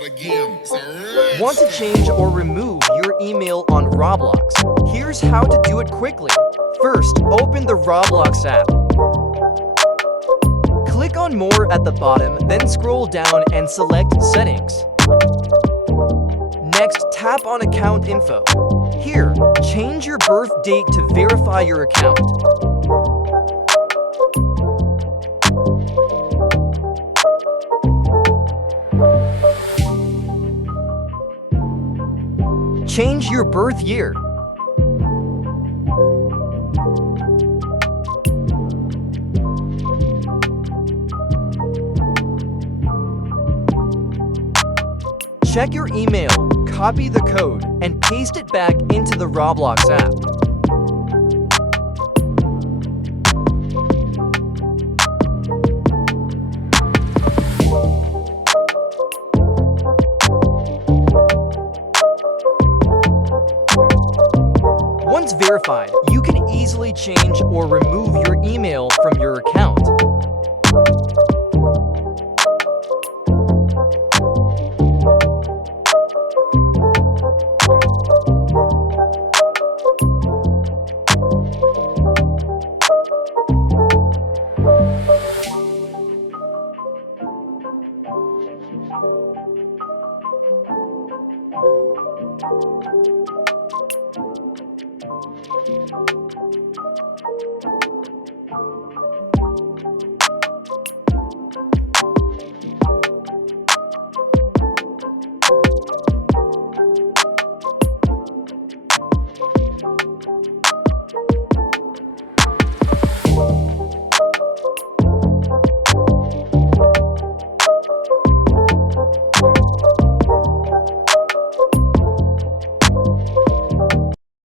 Want to change or remove your email on Roblox? Here's how to do it quickly. First, open the Roblox app. Click on More at the bottom, then scroll down and select Settings. Next, tap on Account Info. Here, change your birth date to verify your account. Change your birth year. Check your email, copy the code, and paste it back into the Roblox app.